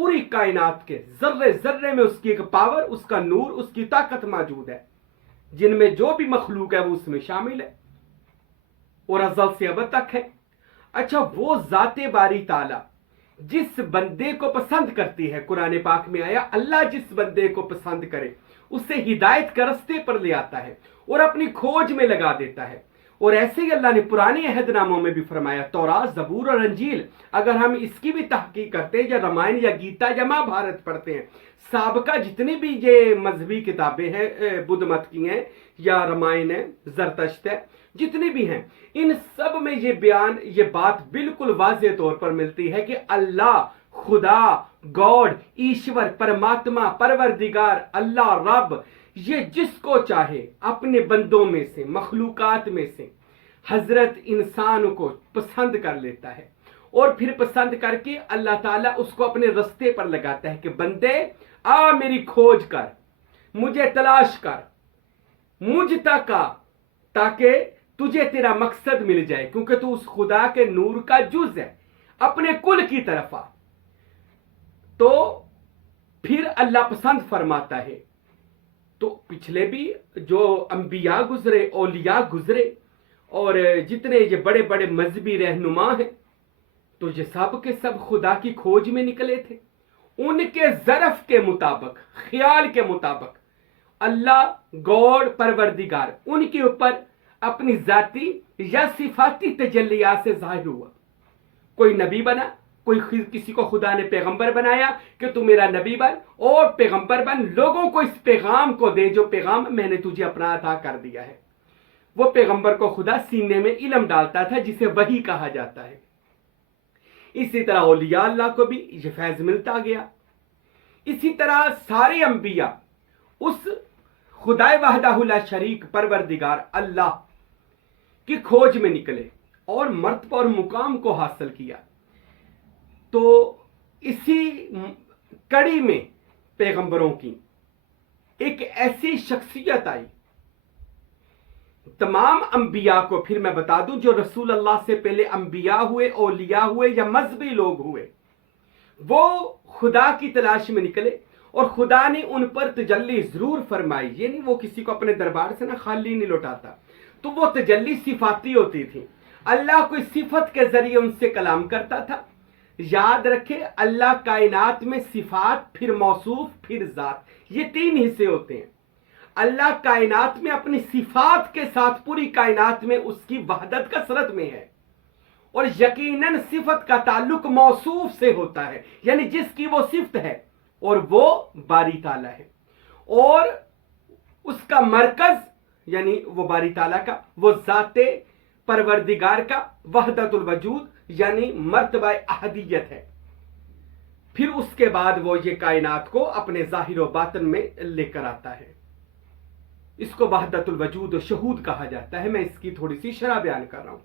پوری کائنات کے ذرے ذرے میں اس کی ایک پاور، اس کا نور، اس کی طاقت موجود ہے، جن میں جو بھی مخلوق ہے وہ اس میں شامل ہے اور ازل سے ابد تک ہے۔ اچھا، وہ ذات باری تعالی جس بندے کو پسند کرتی ہے، قرآن پاک میں آیا اللہ جس بندے کو پسند کرے اسے ہدایت کے رستے پر لے آتا ہے اور اپنی کھوج میں لگا دیتا ہے۔ اور ایسے ہی اللہ نے پرانے عہد ناموں میں بھی فرمایا، تورات، زبور اور انجیل، اگر ہم اس کی بھی تحقیق کرتے ہیں یا رامائن یا گیتا یا مہا بھارت پڑھتے ہیں، سابقہ جتنی بھی یہ مذہبی کتابیں ہیں بدھ مت کی ہیں یا رامائن ہے، زرتشت ہے، جتنی بھی ہیں، ان سب میں یہ بیان، یہ بات بالکل واضح طور پر ملتی ہے کہ اللہ، خدا، گاڈ، ایشور، پرماتما، پروردگار، اللہ رب، یہ جس کو چاہے اپنے بندوں میں سے، مخلوقات میں سے حضرت انسان کو پسند کر لیتا ہے، اور پھر پسند کر کے اللہ تعالیٰ اس کو اپنے رستے پر لگاتا ہے کہ بندے آ میری کھوج کر، مجھے تلاش کر، مجھ تک آ، تاکہ تجھے تیرا مقصد مل جائے، کیونکہ تو اس خدا کے نور کا جز ہے، اپنے کل کی طرف آ۔ تو پھر اللہ پسند فرماتا ہے۔ تو پچھلے بھی جو انبیاء گزرے، اولیاء گزرے، اور جتنے یہ بڑے بڑے مذہبی رہنما ہیں، تو یہ سب کے سب خدا کی کھوج میں نکلے تھے۔ ان کے ظرف کے مطابق، خیال کے مطابق اللہ، گاڈ، پروردگار ان کے اوپر اپنی ذاتی یا صفاتی تجلیات سے ظاہر ہوا۔ کوئی نبی بنا، کوئی کسی کو خدا نے پیغمبر بنایا کہ تو میرا نبی بن اور پیغمبر بن، لوگوں کو اس پیغام کو دے جو پیغام میں نے تجھے اپنا عطا کر دیا ہے۔ وہ پیغمبر کو خدا سینے میں علم ڈالتا تھا جسے وحی کہا جاتا ہے۔ اسی طرح اولیاء اللہ کو بھی یہ فیض ملتا گیا۔ اسی طرح سارے انبیاء اس خدائے وحدہ لا شریک پروردگار اللہ کی کھوج میں نکلے اور مرتبہ اور مقام کو حاصل کیا۔ تو اسی کڑی میں پیغمبروں کی ایک ایسی شخصیت آئی، تمام انبیاء کو پھر میں بتا دوں جو رسول اللہ سے پہلے انبیاء ہوئے، اولیاء ہوئے یا مذہبی لوگ ہوئے، وہ خدا کی تلاش میں نکلے اور خدا نے ان پر تجلی ضرور فرمائی، یعنی وہ کسی کو اپنے دربار سے نہ خالی نہیں لوٹاتا، تو وہ تجلی صفاتی ہوتی تھی۔ اللہ کوئی صفت کے ذریعے ان سے کلام کرتا تھا۔ یاد رکھے، اللہ کائنات میں صفات، پھر موصوف، پھر ذات، یہ تین حصے ہوتے ہیں۔ اللہ کائنات میں اپنی صفات کے ساتھ پوری کائنات میں اس کی وحدت کثرت میں ہے، اور یقیناً صفت کا تعلق موصوف سے ہوتا ہے، یعنی جس کی وہ صفت ہے، اور وہ باری تعالیٰ ہے، اور اس کا مرکز یعنی وہ باری تعالیٰ کا، وہ ذات پروردگار کا وحدت الوجود یعنی مرتبہ احدیت ہے۔ پھر اس کے بعد وہ یہ کائنات کو اپنے ظاہر و باطن میں لے کر آتا ہے۔ اس کو وحدت الوجود و شہود کہا جاتا ہے۔ میں اس کی تھوڑی سی شرح بیان کر رہا ہوں۔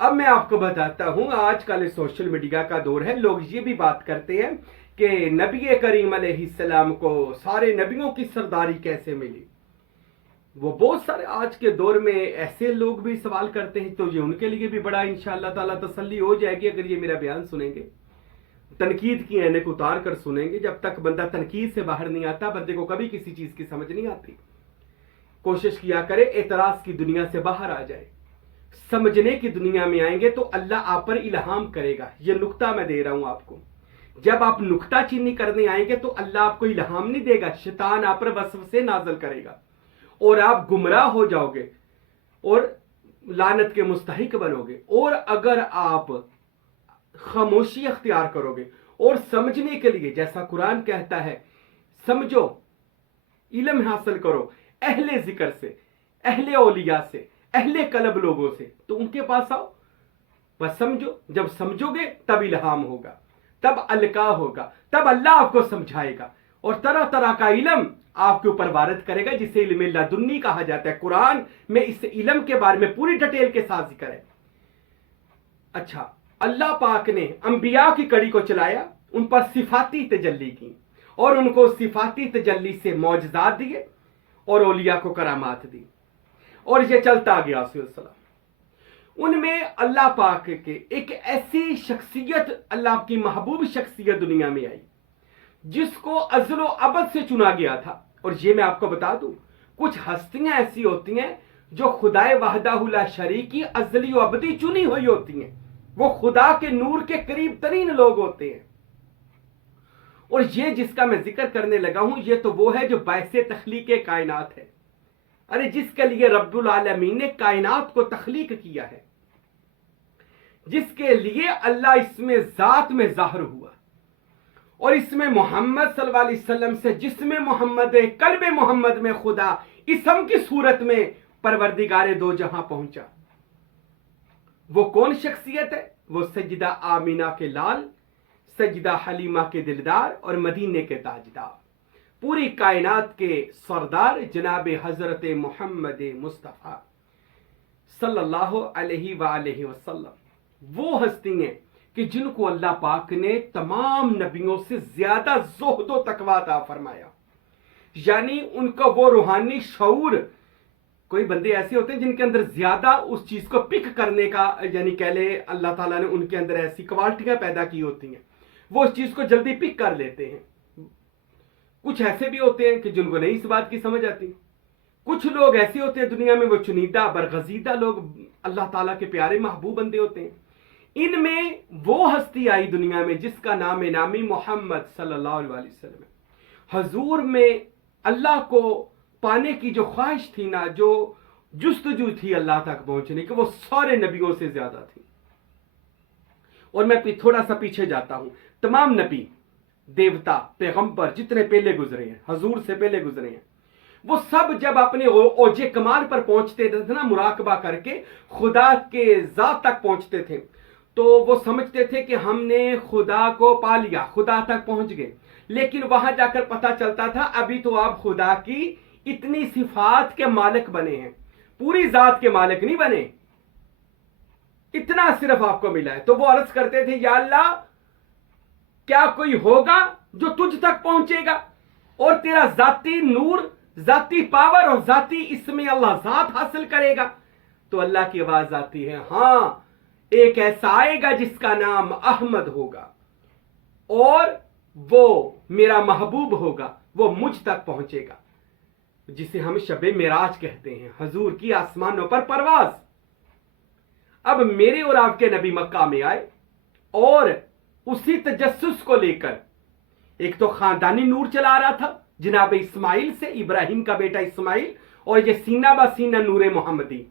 اب میں آپ کو بتاتا ہوں، آج کل سوشل میڈیا کا دور ہے، لوگ یہ بھی بات کرتے ہیں کہ نبی کریم علیہ السلام کو سارے نبیوں کی سرداری کیسے ملی۔ وہ بہت سارے آج کے دور میں ایسے لوگ بھی سوال کرتے ہیں، تو یہ ان کے لیے بھی بڑا انشاءاللہ تعالیٰ تسلی ہو جائے گی اگر یہ میرا بیان سنیں گے، تنقید کی عینک اتار کر سنیں گے۔ جب تک بندہ تنقید سے باہر نہیں آتا، بندے کو کبھی کسی چیز کی سمجھ نہیں آتی۔ کوشش کیا کرے اعتراض کی دنیا سے باہر آ جائے، سمجھنے کی دنیا میں آئیں گے تو اللہ آپ پر الہام کرے گا۔ یہ نقطہ میں دے رہا ہوں آپ کو، جب آپ نقطہ چینی کرنے آئیں گے تو اللہ آپ کو الہام نہیں دے گا، شیطان آپ پر وسوسے نازل کرے گا اور آپ گمراہ ہو جاؤ گے اور لعنت کے مستحق بنو گے۔ اور اگر آپ خاموشی اختیار کرو گے اور سمجھنے کے لیے، جیسا قرآن کہتا ہے، سمجھو، علم حاصل کرو اہل ذکر سے، اہل اولیاء سے، اہل قلب لوگوں سے، تو ان کے پاس آؤ، بس سمجھو۔ جب سمجھو گے تب الہام ہوگا، تب القا ہوگا، تب اللہ آپ کو سمجھائے گا اور طرح طرح کا علم آپ کے اوپر وارد کرے گا، جسے علم لدنی کہا جاتا ہے۔ قرآن میں اس علم کے بارے میں پوری ڈیٹیل کے ساتھ ذکر ہے۔ اچھا، اللہ پاک نے انبیاء کی کڑی کو چلایا، ان پر صفاتی تجلی کی اور ان کو صفاتی تجلی سے معجزات دیے اور اولیاء کو کرامات دی، اور یہ چلتا گیا سلسلہ۔ ان میں اللہ پاک کے ایک ایسی شخصیت، اللہ کی محبوب شخصیت دنیا میں آئی جس کو ازل و ابد سے چنا گیا تھا. اور یہ میں آپ کو بتا دوں کچھ ہستیاں ایسی ہوتی ہیں جو خدائے وحدہ لا شریک کی ازلی و ابدی چنی ہوئی ہوتی ہیں, وہ خدا کے نور کے قریب ترین لوگ ہوتے ہیں. اور یہ جس کا میں ذکر کرنے لگا ہوں یہ تو وہ ہے جو باعث تخلیق کائنات ہے. ارے جس کے لیے رب العالمین نے کائنات کو تخلیق کیا ہے, جس کے لیے اللہ اس میں ذات میں ظاہر ہوا, اور اس میں محمد صلی اللہ علیہ وسلم سے جسم محمد قلب محمد میں خدا اسم کی صورت میں پروردگار دو جہاں پہنچا. وہ کون شخصیت ہے؟ وہ سیدہ آمینہ کے لال, سیدہ حلیمہ کے دلدار اور مدینے کے تاجدار, پوری کائنات کے سردار جناب حضرت محمد مصطفیٰ صلی اللہ علیہ وآلہ وسلم. وہ ہستی ہیں کہ جن کو اللہ پاک نے تمام نبیوں سے زیادہ زہد و تقویٰ عطا فرمایا. یعنی ان کا وہ روحانی شعور, کوئی بندے ایسے ہوتے ہیں جن کے اندر زیادہ اس چیز کو پک کرنے کا, یعنی کہہ لے اللہ تعالیٰ نے ان کے اندر ایسی کوالٹیاں پیدا کی ہوتی ہیں, وہ اس چیز کو جلدی پک کر لیتے ہیں. کچھ ایسے بھی ہوتے ہیں کہ جن کو نہیں اس بات کی سمجھ آتی. کچھ لوگ ایسے ہوتے ہیں دنیا میں وہ چنیدہ برگزیدہ لوگ اللہ تعالیٰ کے پیارے محبوب بندے ہوتے ہیں. ان میں وہ ہستی آئی دنیا میں جس کا نام نامی محمد صلی اللہ علیہ وسلم ہے. حضور میں اللہ کو پانے کی جو خواہش تھی نا, جو جستجو تھی اللہ تک پہنچنے کی, وہ سارے نبیوں سے زیادہ تھی. اور میں تھوڑا سا پیچھے جاتا ہوں. تمام نبی, دیوتا, پیغمبر جتنے پہلے گزرے ہیں, حضور سے پہلے گزرے ہیں, وہ سب جب اپنے اوج کمال پر پہنچتے تھے نا, مراقبہ کر کے خدا کے ذات تک پہنچتے تھے, تو وہ سمجھتے تھے کہ ہم نے خدا کو پا لیا, خدا تک پہنچ گئے. لیکن وہاں جا کر پتہ چلتا تھا ابھی تو آپ خدا کی اتنی صفات کے مالک بنے ہیں, پوری ذات کے مالک نہیں بنے. اتنا صرف آپ کو ملا ہے. تو وہ عرض کرتے تھے یا اللہ کیا کوئی ہوگا جو تجھ تک پہنچے گا اور تیرا ذاتی نور, ذاتی پاور اور ذاتی اسم اللہ ذات حاصل کرے گا؟ تو اللہ کی آواز آتی ہے, ہاں ایک ایسا آئے گا جس کا نام احمد ہوگا اور وہ میرا محبوب ہوگا, وہ مجھ تک پہنچے گا, جسے ہم شب معراج کہتے ہیں, حضور کی آسمانوں پر پرواز. اب میرے اور آپ کے نبی مکہ میں آئے اور اسی تجسس کو لے کر ایک تو خاندانی نور چلا رہا تھا جناب اسماعیل سے, ابراہیم کا بیٹا اسماعیل, اور یہ سینہ بہ سینہ نور محمدی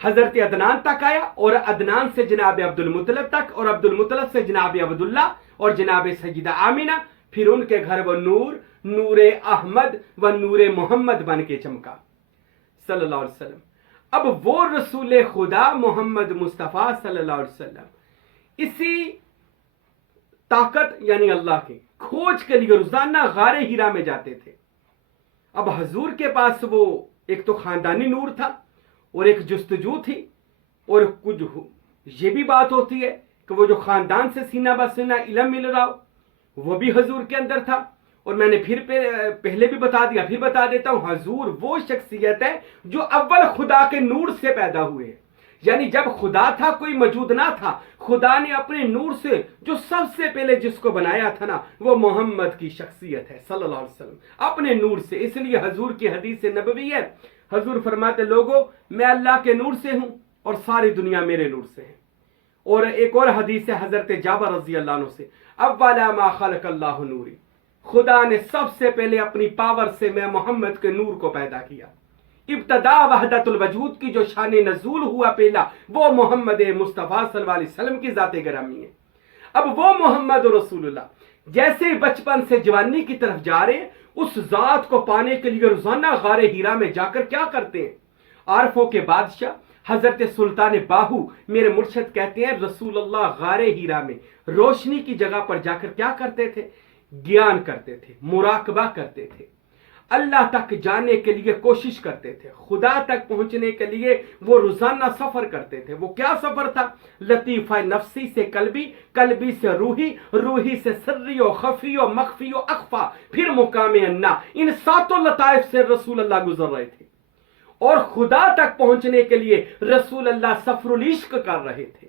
حضرت عدنان تک آیا, اور عدنان سے جناب عبد المطلب تک, اور عبد المطلب سے جناب عبداللہ اور جناب سیدہ آمینہ. پھر ان کے گھر وہ نور احمد و نور محمد بن کے چمکا صلی اللہ علیہ وسلم. اب وہ رسول خدا محمد مصطفیٰ صلی اللہ علیہ وسلم اسی طاقت یعنی اللہ کی کھوج کے لیے روزانہ غار ہیرا میں جاتے تھے. اب حضور کے پاس وہ ایک تو خاندانی نور تھا اور ایک جستجو تھی, اور کچھ یہ بھی بات ہوتی ہے کہ وہ جو خاندان سے سینہ بہ سینہ علم مل رہا ہو وہ بھی حضور کے اندر تھا. اور میں نے پھر پہلے بھی بتا دیا, پھر بتا دیتا ہوں, حضور وہ شخصیت ہے جو اول خدا کے نور سے پیدا ہوئے. یعنی جب خدا تھا کوئی موجود نہ تھا, خدا نے اپنے نور سے جو سب سے پہلے جس کو بنایا تھا نا, وہ محمد کی شخصیت ہے صلی اللہ علیہ وسلم, اپنے نور سے. اس لیے حضور کی حدیث نبوی ہے, حضور فرماتے لوگو میں اللہ کے نور سے ہوں اور ساری دنیا میرے نور سے ہے. اور ایک اور حدیث ہے حضرت جابر رضی اللہ عنہ سے, اولا ما خلق اللہ نوری, خدا نے سب سے پہلے اپنی پاور سے میں محمد کے نور کو پیدا کیا. ابتدا وحدت الوجود کی جو شان نزول ہوا پہلا, وہ محمد مصطفیٰ صلی اللہ علیہ وسلم کی ذات گرامی ہے. اب وہ محمد رسول اللہ جیسے بچپن سے جوانی کی طرف جا رہے ہیں, اس ذات کو پانے کے لیے روزانہ غار ہیرا میں جا کر کیا کرتے ہیں؟ عارفوں کے بادشاہ حضرت سلطان باہو میرے مرشد کہتے ہیں رسول اللہ غار ہیرا میں روشنی کی جگہ پر جا کر کیا کرتے تھے؟ گیان کرتے تھے, مراقبہ کرتے تھے, اللہ تک جانے کے لیے کوشش کرتے تھے, خدا تک پہنچنے کے لیے وہ روزانہ سفر کرتے تھے. وہ کیا سفر تھا؟ لطیفہ نفسی سے قلبی, قلبی سے روحی, روحی سے سری و خفی و مخفی و اخفا, پھر مقام انا. ان ساتوں لطائف سے رسول اللہ گزر رہے تھے اور خدا تک پہنچنے کے لیے رسول اللہ سفر العشق کر رہے تھے.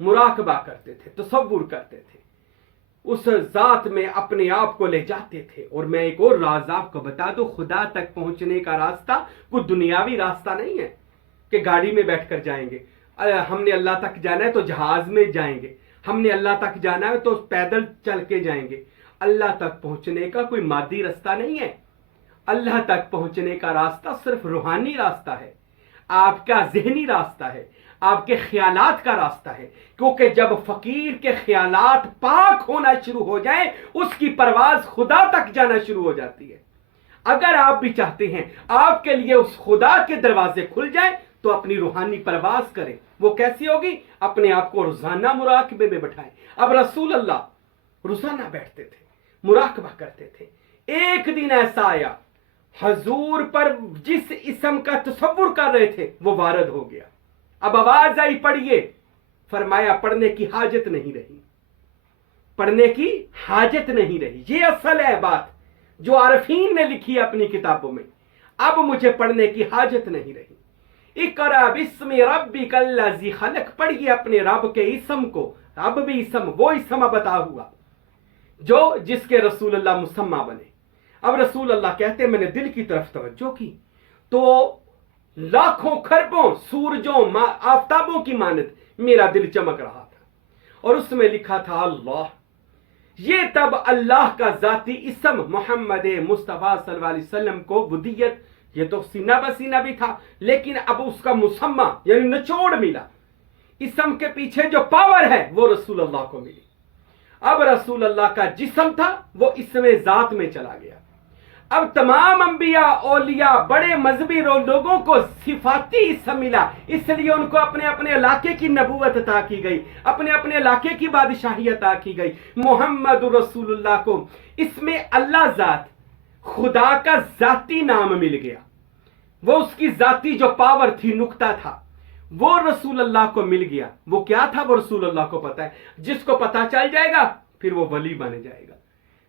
مراقبہ کرتے تھے، تصور کرتے تھے، اس ذات میں اپنے آپ کو لے جاتے تھے۔ اور میں ایک اور راز آپ کو بتا دوں، خدا تک پہنچنے کا راستہ کوئی دنیاوی راستہ نہیں ہے کہ گاڑی میں بیٹھ کر جائیں گے، ہم نے اللہ تک جانا ہے تو جہاز میں جائیں گے، ہم نے اللہ تک جانا ہے تو پیدل چل کے جائیں گے۔ اللہ تک پہنچنے کا کوئی مادی راستہ نہیں ہے، اللہ تک پہنچنے کا راستہ صرف روحانی راستہ ہے، آپ کا ذہنی راستہ ہے، آپ کے خیالات کا راستہ ہے، کیونکہ جب فقیر کے خیالات پاک ہونا شروع ہو جائیں اس کی پرواز خدا تک جانا شروع ہو جاتی ہے۔ اگر آپ بھی چاہتے ہیں آپ کے لیے اس خدا کے دروازے کھل جائیں تو اپنی روحانی پرواز کریں۔ وہ کیسی ہوگی؟ اپنے آپ کو روزانہ مراقبے میں بٹھائیں۔ اب رسول اللہ روزانہ بیٹھتے تھے، مراقبہ کرتے تھے۔ ایک دن ایسا آیا، حضور پر جس اسم کا تصور کر رہے تھے وہ وارد ہو گیا۔ اب آواز آئی پڑھیے، فرمایا پڑھنے کی حاجت نہیں رہی، پڑھنے کی حاجت نہیں رہی۔ یہ اصل ہے بات جو عارفین نے لکھی اپنی کتابوں میں، اب مجھے پڑھنے کی حاجت نہیں رہی۔ اقرا بسم ربک الذی خلق، پڑھیے اپنے رب کے اسم کو۔ اب بھی اسم، وہ اسم بتا ہوا جو جس کے رسول اللہ مسمى بنے۔ اب رسول اللہ کہتے ہیں میں نے دل کی طرف توجہ کی تو لاکھوں کھربوں سورجوں آفتابوں کی مانند میرا دل چمک رہا تھا، اور اس میں لکھا تھا اللہ۔ یہ تب اللہ کا ذاتی اسم محمد مصطفیٰ صلی اللہ علیہ وسلم کو ودیت، یہ تو سینہ بسینہ بھی تھا، لیکن اب اس کا مسمى یعنی نچوڑ ملا، اسم کے پیچھے جو پاور ہے وہ رسول اللہ کو ملی۔ اب رسول اللہ کا جسم تھا وہ اسم ذات میں چلا گیا۔ اب تمام انبیاء اولیاء بڑے مذہبی لوگوں کو صفاتی اسم ملا، اس لیے ان کو اپنے اپنے علاقے کی نبوت عطا کی گئی، اپنے اپنے علاقے کی بادشاہی عطا کی گئی۔ محمد رسول اللہ کو اس میں اللہ ذات، خدا کا ذاتی نام مل گیا، وہ اس کی ذاتی جو پاور تھی، نقطہ تھا، وہ رسول اللہ کو مل گیا۔ وہ کیا تھا وہ رسول اللہ کو پتا ہے، جس کو پتا چل جائے گا پھر وہ ولی بن جائے گا،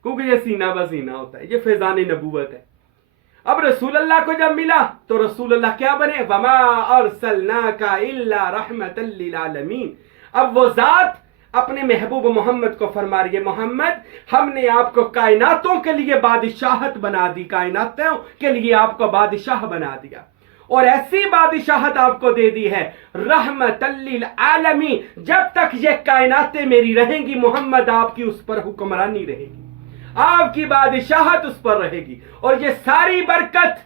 کیونکہ یہ سینہ بسینہ ہوتا ہے، یہ فیضان نبوت ہے۔ اب رسول اللہ کو جب ملا تو رسول اللہ کیا بنے؟ وما ارسلناک الا رحمتا للعالمین۔ اب وہ ذات اپنے محبوب محمد کو فرما رہی ہے، محمد ہم نے آپ کو کائناتوں کے لیے بادشاہت بنا دی، کائناتوں کے لیے آپ کو بادشاہ بنا دیا، اور ایسی بادشاہت آپ کو دے دی ہے رحمت للعالمین۔ جب تک یہ کائناتیں میری رہیں گی محمد آپ کی اس پر حکمرانی رہے گی، آپ کی بادشاہت اس پر رہے گی، اور یہ ساری برکت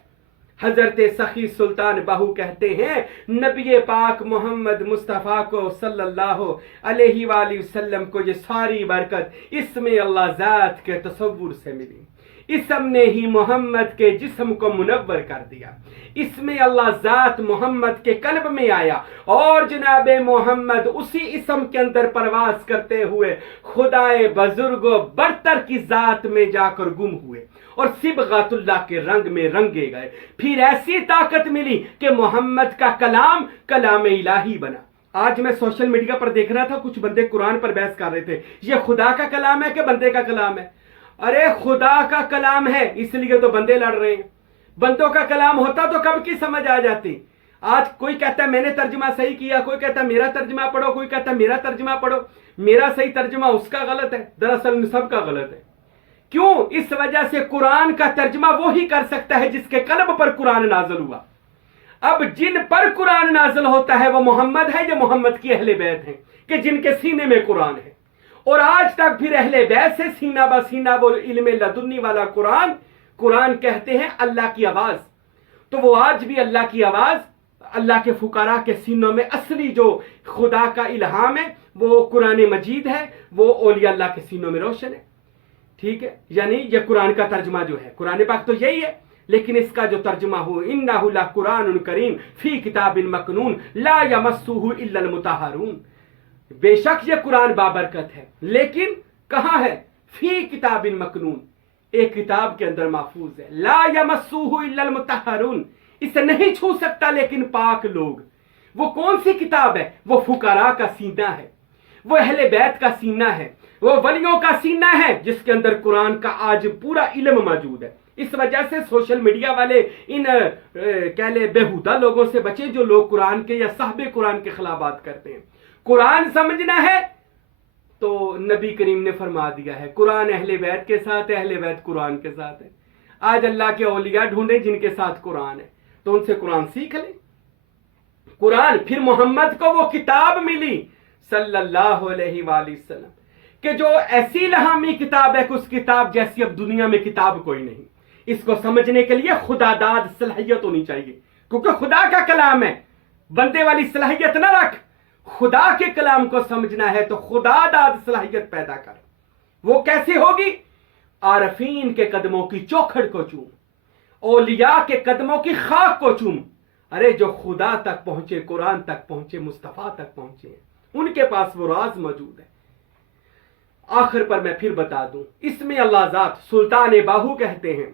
حضرت سخی سلطان بہو کہتے ہیں نبی پاک محمد مصطفیٰ کو صلی اللہ علیہ وآلہ وسلم کو یہ ساری برکت اسم اللہ ذات کے تصور سے ملی۔ اسم نے ہی محمد کے جسم کو منور کر دیا، اسم اللہ ذات محمد کے قلب میں آیا، اور جناب محمد اسی اسم کے اندر پرواز کرتے ہوئے خدائے بزرگ و برتر کی ذات میں جا کر گم ہوئے اور صبغت اللہ کے رنگ میں رنگے گئے۔ پھر ایسی طاقت ملی کہ محمد کا کلام کلام الہی بنا۔ آج میں سوشل میڈیا پر دیکھ رہا تھا، کچھ بندے قرآن پر بحث کر رہے تھے، یہ خدا کا کلام ہے کہ بندے کا کلام ہے؟ ارے خدا کا کلام ہے، اس لیے تو بندے لڑ رہے ہیں۔ بندوں کا کلام ہوتا تو کب کی سمجھ آ جاتی۔ آج کوئی کہتا ہے میں نے ترجمہ صحیح کیا، کوئی کہتا ہے میرا ترجمہ پڑھو، کوئی کہتا ہے میرا ترجمہ پڑھو، میرا صحیح ترجمہ اس کا غلط ہے، دراصل سب کا غلط ہے۔ کیوں؟ اس وجہ سے قرآن کا ترجمہ وہی کر سکتا ہے جس کے قلب پر قرآن نازل ہوا۔ اب جن پر قرآن نازل ہوتا ہے وہ محمد ہے، جو محمد کی اہل بیت ہیں کہ جن کے سینے میں قرآن ہے، اور آج تک پھر اہل بیت سے سینہ بسینہ وہ علم لدنی والا قرآن کہتے ہیں اللہ کی آواز۔ تو وہ آج بھی اللہ کی آواز اللہ کے فقراء کے سینوں میں اصلی جو خدا کا الہام ہے وہ قرآن مجید ہے، وہ اولیاء اللہ کے سینوں میں روشن ہے۔ ٹھیک ہے، یعنی یہ قرآن کا ترجمہ جو ہے، قرآن پاک تو یہی ہے، لیکن اس کا جو ترجمہ ہو انہ لقرآن کریم فی کتاب مکنون لا یمسہ الا المطہرون، بے شک یہ قرآن بابرکت ہے، لیکن کہاں ہے؟ فی کتاب مکنون، ایک کتاب کے اندر محفوظ ہے، لا یمسہ الا المطہرون، اسے نہیں چھو سکتا لیکن پاک لوگ۔ وہ کون سی کتاب ہے؟ وہ فقراء کا سینہ ہے، وہ اہل بیت کا سینہ ہے، وہ ولیوں کا سینہ ہے جس کے اندر قرآن کا آج پورا علم موجود ہے۔ اس وجہ سے سوشل میڈیا والے ان کہہ لے بےہودہ لوگوں سے بچیں جو لوگ قرآن کے یا صاحب قرآن کے خلاف بات کرتے ہیں۔ قرآن سمجھنا ہے تو نبی کریم نے فرما دیا ہے قرآن اہل بیت کے ساتھ ہے، اہل بیت قرآن کے ساتھ ہے۔ آج اللہ کے اولیاء ڈھونڈیں جن کے ساتھ قرآن ہے تو ان سے قرآن سیکھ لیں۔ قرآن پھر محمد کو وہ کتاب ملی صلی اللہ علیہ وآلہ وسلم کہ جو ایسی لہامی کتاب ہے کہ اس کتاب جیسی اب دنیا میں کتاب کوئی نہیں۔ اس کو سمجھنے کے لیے خدا داد صلاحیت ہونی چاہیے، کیونکہ خدا کا کلام ہے، بندے والی صلاحیت نہ رکھ۔ خدا کے کلام کو سمجھنا ہے تو خدا داد صلاحیت پیدا کر۔ وہ کیسے ہوگی؟ عارفین کے قدموں کی چوکھڑ کو چوم، اولیاء کے قدموں کی خاک کو چوم۔ ارے جو خدا تک پہنچے، قرآن تک پہنچے، مصطفیٰ تک پہنچے ہیں، ان کے پاس وہ راز موجود ہے۔ آخر پر میں پھر بتا دوں، اس میں اللہ ذات سلطان باہو کہتے ہیں،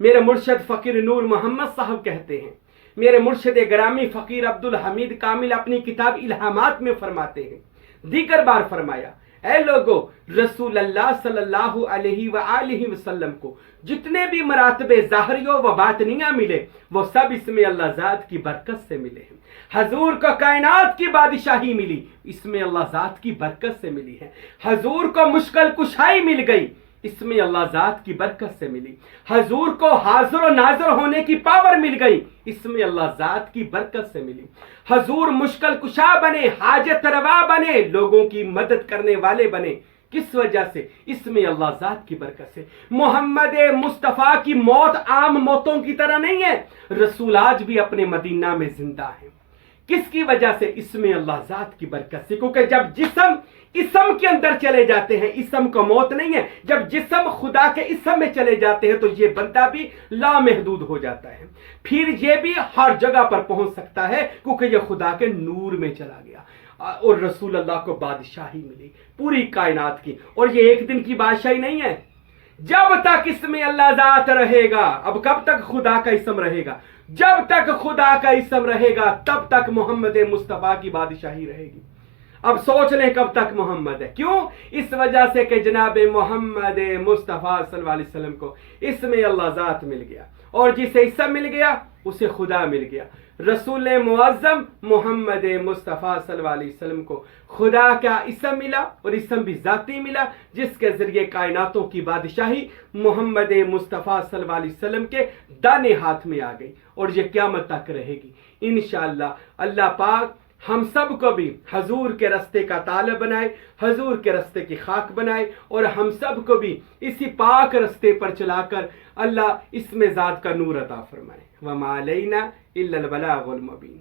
میرے مرشد فقیر نور محمد صاحب کہتے ہیں، میرے مرشد گرامی فقیر عبدالحمید کامل اپنی کتاب الہامات میں فرماتے ہیں، دیگر بار فرمایا، اے لوگو، رسول اللہ صلی اللہ علیہ وآلہ وسلم کو جتنے بھی مراتب ظاہریوں و باطنیہ ملے وہ سب اس میں اللہ ذات کی برکت سے ملے ہیں۔ حضور کو کائنات کی بادشاہی ملی، اس میں اللہ ذات کی برکت سے ملی ہے۔ حضور کو مشکل کشائی مل گئی، اس میں اللہ ذات کی برکت سے ملی۔ حضور کو حاضر و ناظر ہونے کی پاور مل گئی، اس میں اللہ ذات کی برکت سے ملی۔ حضور مشکل کشا بنے، حاجت روا بنے، لوگوں کی مدد کرنے والے بنے، کس وجہ سے؟ اس میں اللہ ذات کی برکت سے۔ محمد مصطفیٰ کی موت عام موتوں کی طرح نہیں ہے، رسول آج بھی اپنے مدینہ میں زندہ ہیں۔ کس کی وجہ سے؟ اس میں اللہ ذات کی برکت سے، کیونکہ جب جسم اسم کے اندر چلے جاتے ہیں، اسم کو موت نہیں ہے، جب جسم خدا کے اسم میں چلے جاتے ہیں تو یہ بندہ بھی لامحدود ہو جاتا ہے، پھر یہ بھی ہر جگہ پر پہنچ سکتا ہے کیونکہ یہ خدا کے نور میں چلا گیا۔ اور رسول اللہ کو بادشاہی ملی پوری کائنات کی، اور یہ ایک دن کی بادشاہی نہیں ہے، جب تک اس میں اللہ ذات رہے گا۔ اب کب تک خدا کا اسم رہے گا؟ جب تک خدا کا اسم رہے گا تب تک محمد مصطفیٰ کی بادشاہی رہے گی۔ اب سوچ لیں کب تک محمد ہے، کیوں؟ اس وجہ سے کہ جناب محمد مصطفیٰ صلی اللہ علیہ وسلم کو اسم اللہ ذات مل گیا، اور جسے اسم مل گیا اسے خدا مل گیا۔ رسول معظم محمد مصطفیٰ صلی اللہ علیہ وسلم کو خدا کا اسم ملا، اور اسم بھی ذاتی ملا، جس کے ذریعے کائناتوں کی بادشاہی محمد مصطفیٰ صلی اللہ علیہ وسلم کے دانے ہاتھ میں آ گئی، اور یہ قیامت تک رہے گی انشاءاللہ۔ اللہ پاک ہم سب کو بھی حضور کے رستے کا طالب بنائے، حضور کے رستے کی خاک بنائے، اور ہم سب کو بھی اسی پاک رستے پر چلا کر اللہ اس میں ذات کا نور عطا فرمائے۔ وَمَا عَلَيْنَا إِلَّا الْبَلَاغُ الْمُبِينُ۔